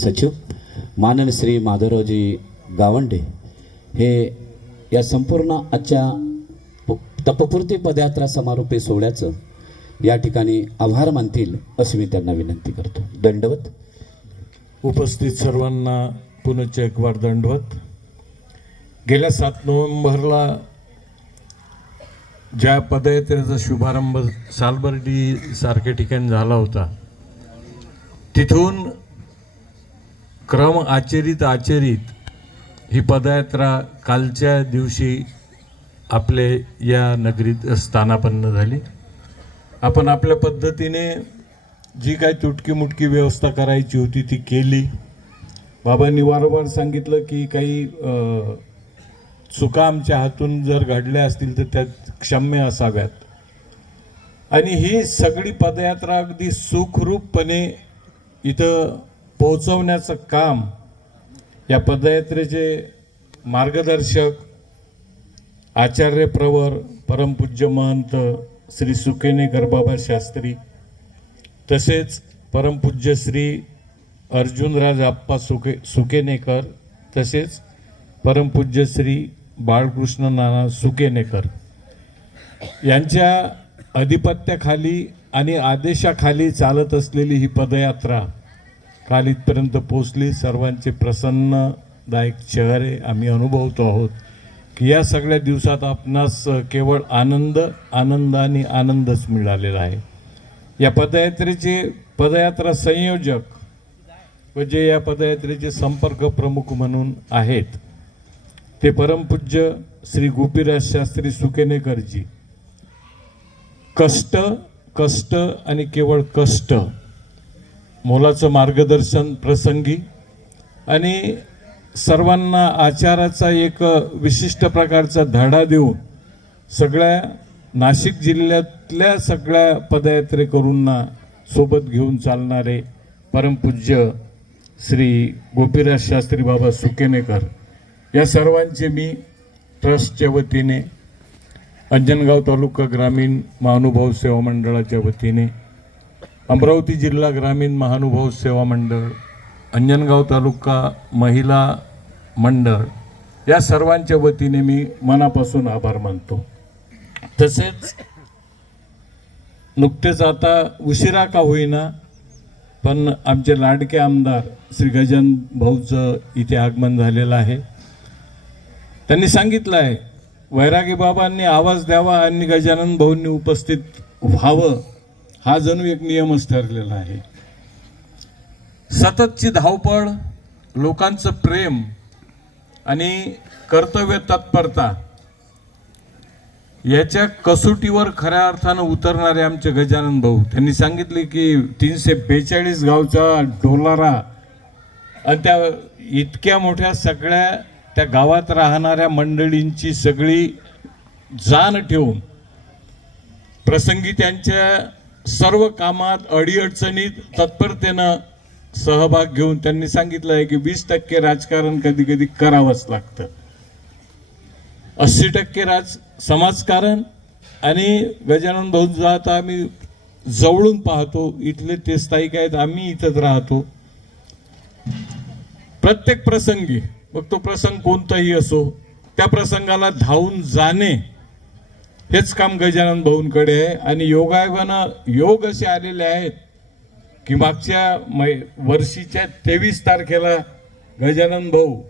सचिव मानन श्री माधवरावजी गावंडे हे या संपूर्ण आजच्या तपपूर्ती पदयात्रा समारोपी सोहळ्याचं या ठिकाणी आभार मानतील अशी मी त्यांना विनंती करतो. दंडवत. उपस्थित सर्वांना पुनश्च एकवार दंडवत. गेल्या सात नोव्हेंबरला ज्या पदयात्रेचा शुभारंभ सालबर्डी सारख्या ठिकाणी झाला होता तिथून क्रम आचरित आचरित ही पदयात्रा कालच्या दिवशी आपले या नगरीत स्थानापन्न झाली. आपण आपल्या पद्धतीने जी काही तुटकी मुटकी व्यवस्था करायची होती ती केली. बाबांनी वारंवार सांगितलं की काही चुका आमच्या हातून जर घडल्या असतील तर त्यात क्षम्य असाव्यात. आणि ही सगळी पदयात्रा अगदी सुखरूपपणे इथं पोहोचवण्याचं काम या पदयात्रेचे मार्गदर्शक आचार्य प्रवर परमपूज्य महंत श्री सुकेनेकर बाबा शास्त्री तसेच परमपूज्य श्री अर्जुनराज आप्पा सुके सुकेनेकर तसेच परमपूज्य श्री बाळकृष्ण नाना सुकेनेकर यांच्या अधिपत्याखाली आणि आदेशाखाली चालत असलेली ही पदयात्रा काल इथपर्यंत पोचली सर्वांचे प्रसन्नदायक चेहरे आम्ही अनुभवतो आहोत. की या सगळ्या दिवसात आपणास केवळ आनंद आनंद आणि आनंदच मिळालेला आहे. या पदयात्रेचे पदयात्रा संयोजक व जे या पदयात्रेचे संपर्क प्रमुख म्हणून आहेत ते परमपूज्य श्री गोपीराज शास्त्री सुकेनेकरजी. कष्ट कष्ट आणि केवळ कष्ट मोलाचं मार्गदर्शन प्रसंगी. आणि सर्वांना आचाराचा एक विशिष्ट प्रकारचा धडा देऊन सगळ्या नाशिक जिल्ह्यातल्या सगळ्या पदयात्रेकरूंना सोबत घेऊन चालणारे परमपूज्य श्री गोपीराज शास्त्री बाबा सुकेनेकर. या सर्वांचे मी ट्रस्टच्या वतीने अंजनगाव तालुका ग्रामीण महानुभाव सेवा मंडळाच्या वतीने अमरावती जिल्हा ग्रामीण महानुभाव सेवा मंडळ अंजनगाव तालुका महिला मंडळ या सर्वांच्या वतीने मी मनापासून आभार मानतो. तसेच नुकतेच आता उशिरा का होईना पण आमचे लाडके आमदार श्री गजन भाऊचं इथे आगमन झालेलं आहे. त्यांनी सांगितलं आहे वैरागी बाबांनी आवाज द्यावा आणि गजानन भाऊंनी उपस्थित व्हावं. हा जणू एक नियमच ठरलेला आहे. सततची धावपळ लोकांचं प्रेम आणि कर्तव्य तत्परता याच्या कसोटीवर खऱ्या अर्थानं उतरणारे आमचे गजानन भाऊ. त्यांनी सांगितले की तीनशे बेचाळीस गावचा डोलारा आणि त्या इतक्या मोठ्या सगळ्या त्या गावात राहणाऱ्या मंडळींची सगळी जाण ठेवून प्रसंगी त्यांच्या सर्व कामात अडीअडचणीत तत्परतेनं सहभाग घेऊन त्यांनी सांगितलं आहे की वीस टक्के राजकारण कधी कधी करावंच लागतं. अस्सी टक्के राज समाजकारण आणि गजानन भाऊ आता आम्ही जवळून पाहतो इथले ते स्थायिक आहेत आम्ही इथंच राहतो. प्रत्येक प्रसंगी मग तो प्रसंग कोणताही असो त्या प्रसंगाला धावून जाणे हेच काम गजानन भाऊंकडे आहे. आणि योगायोगानं योग असे आलेले आहेत की मागच्या मै वर्षीच्या तेवीस तारखेला गजानन भाऊ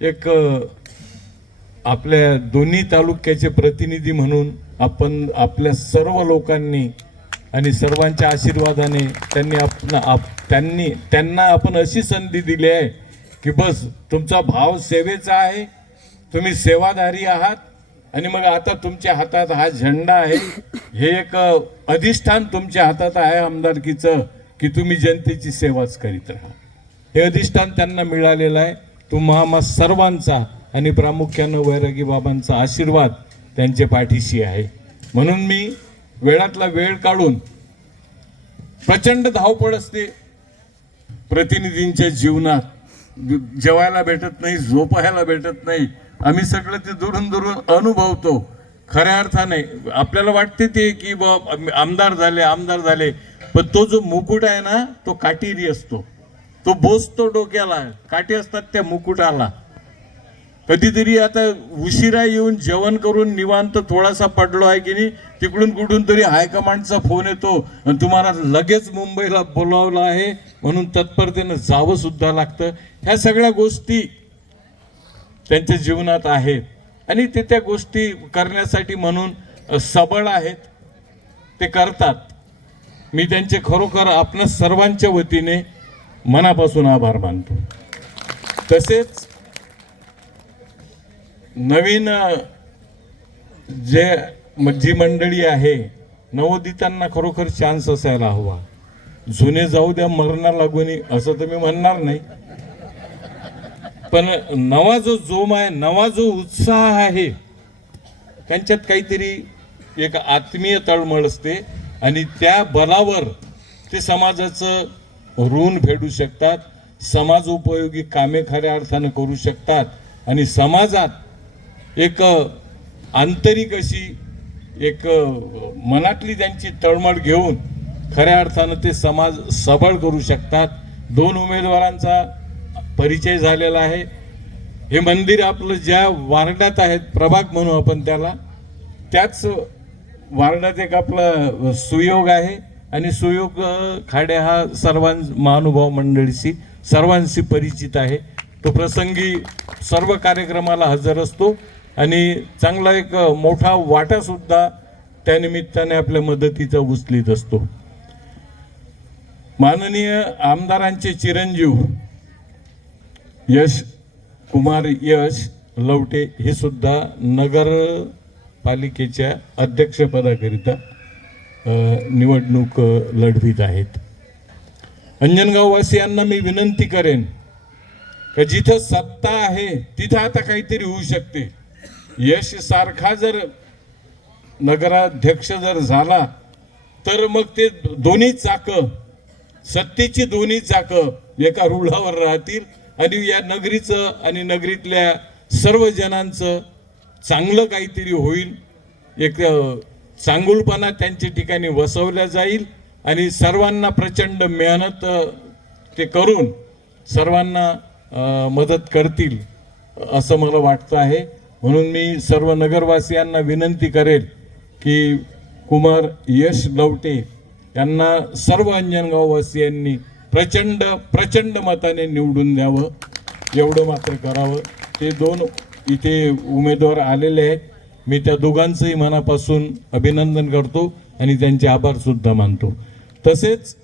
एक आपल्या दोन्ही तालुक्याचे प्रतिनिधी म्हणून आपण आपल्या सर्व लोकांनी आणि सर्वांच्या आशीर्वादाने त्यांनी आपण आप त्यांनी त्यांना आपण अशी संधी दिली आहे की बस तुमचा भाव सेवेचा आहे तुम्ही सेवाधारी आहात आणि मग आता तुमच्या हातात हा झेंडा आहे. हे एक अधिष्ठान तुमच्या हातात आहे आमदारकीचं की तुम्ही जनतेची सेवाच करीत राहा. हे अधिष्ठान त्यांना मिळालेलं आहे. तुम्हा सर्वांचा आणि प्रामुख्यानं वैरागी बाबांचा आशीर्वाद त्यांच्या पाठीशी आहे. म्हणून मी वेळातला वेळ काढून प्रचंड धावपळ असते. प्रतिनिधींच्या जीवनात जेवायला भेटत नाही झोपायला भेटत नाही. आम्ही सगळं ते दुरून दुरून अनुभवतो. खऱ्या अर्थाने आपल्याला वाटते ते की बा आमदार झाले आमदार झाले. पण तो जो मुकुट आहे ना तो काटेरी असतो. तो बोसतो डोक्याला. काटे असतात त्या मुकुटाला. कधीतरी आता उशिरा येऊन जेवण करून निवांत थोडासा पडलो आहे की नाही तिकडून कुठून तरी हायकमांडचा फोन येतो आणि तुम्हाला लगेच मुंबईला बोलावलं आहे. म्हणून तत्परतेनं जावं सुद्धा लागतं. ह्या सगळ्या गोष्टी त्यांच्या जीवनात आहेत आणि ते त्या गोष्टी करण्यासाठी म्हणून सबळ आहेत. ते करतात. मी त्यांचे खरोखर आपल्या सर्वांच्या वतीने मनापासून आभार मानतो. तसेच नवीन जे जी मंडळी आहे नवोदितांना खरोखर चान्स असायला हवा. जुने जाऊ द्या मरणा लागून असं तर मी म्हणणार नाही. पण नवा जो जोम आहे नवा जो उत्साह आहे त्यांच्यात काहीतरी एक आत्मीय तळमळ असते आणि त्या बलावर ते समाजाचं ऋण फेडू शकतात समाज उपयोगी कामे खऱ्या अर्थानं करू शकतात आणि समाजात एक आंतरिक अशी एक मनातली त्यांची तळमळ घेऊन खऱ्या अर्थानं ते समाज सबळ करू शकतात. दोन उमेदवारांचा परिचय झालेला आहे. हे मंदिर आपलं ज्या वार्डात आहेत प्रभाग म्हणू आपण त्याला त्याच वार्डात एक आपला सुयोग आहे. आणि सुयोग खाडे हा सर्वां महानुभाव मंडळीशी सर्वांशी परिचित आहे. तो प्रसंगी सर्व कार्यक्रमाला हजर असतो. आणि चांगला एक मोठा वाटासुद्धा त्यानिमित्ताने आपल्या मदतीचा उचलीत असतो. माननीय आमदारांचे चिरंजीव यश कुमार यश लवटे हे सुद्धा नगरपालिकेच्या अध्यक्षपदाकरिता निवडणूक लढवीत आहेत. अंजनगाववासियांना मी विनंती करेन का जिथं सत्ता आहे तिथं आता काहीतरी होऊ शकते. यश सारखा जर नगराध्यक्ष जर झाला तर मग ते दोन्ही चाकं सत्तेची दोन्ही चाकं एका रुळावर राहतील. आणि या नगरीचं आणि नगरीतल्या सर्व जणांचं चांगलं काहीतरी होईल. एक चांगुलपणा त्यांच्या ठिकाणी वसवल्या जाईल आणि सर्वांना प्रचंड मेहनत ते करून सर्वांना मदत करतील असं मला वाटतं आहे. म्हणून मी सर्व नगरवासियांना विनंती करेल की कुमार यश लवटे यांना सर्व अंजनगाववासियांनी प्रचंड प्रचंड मताने निवडून द्यावं. एवढं मात्र करावं. ते दोन इथे उमेदवार आलेले आहेत. मी त्या दोघांचंही मनापासून अभिनंदन करतो आणि त्यांचे आभारसुद्धा मानतो. तसेच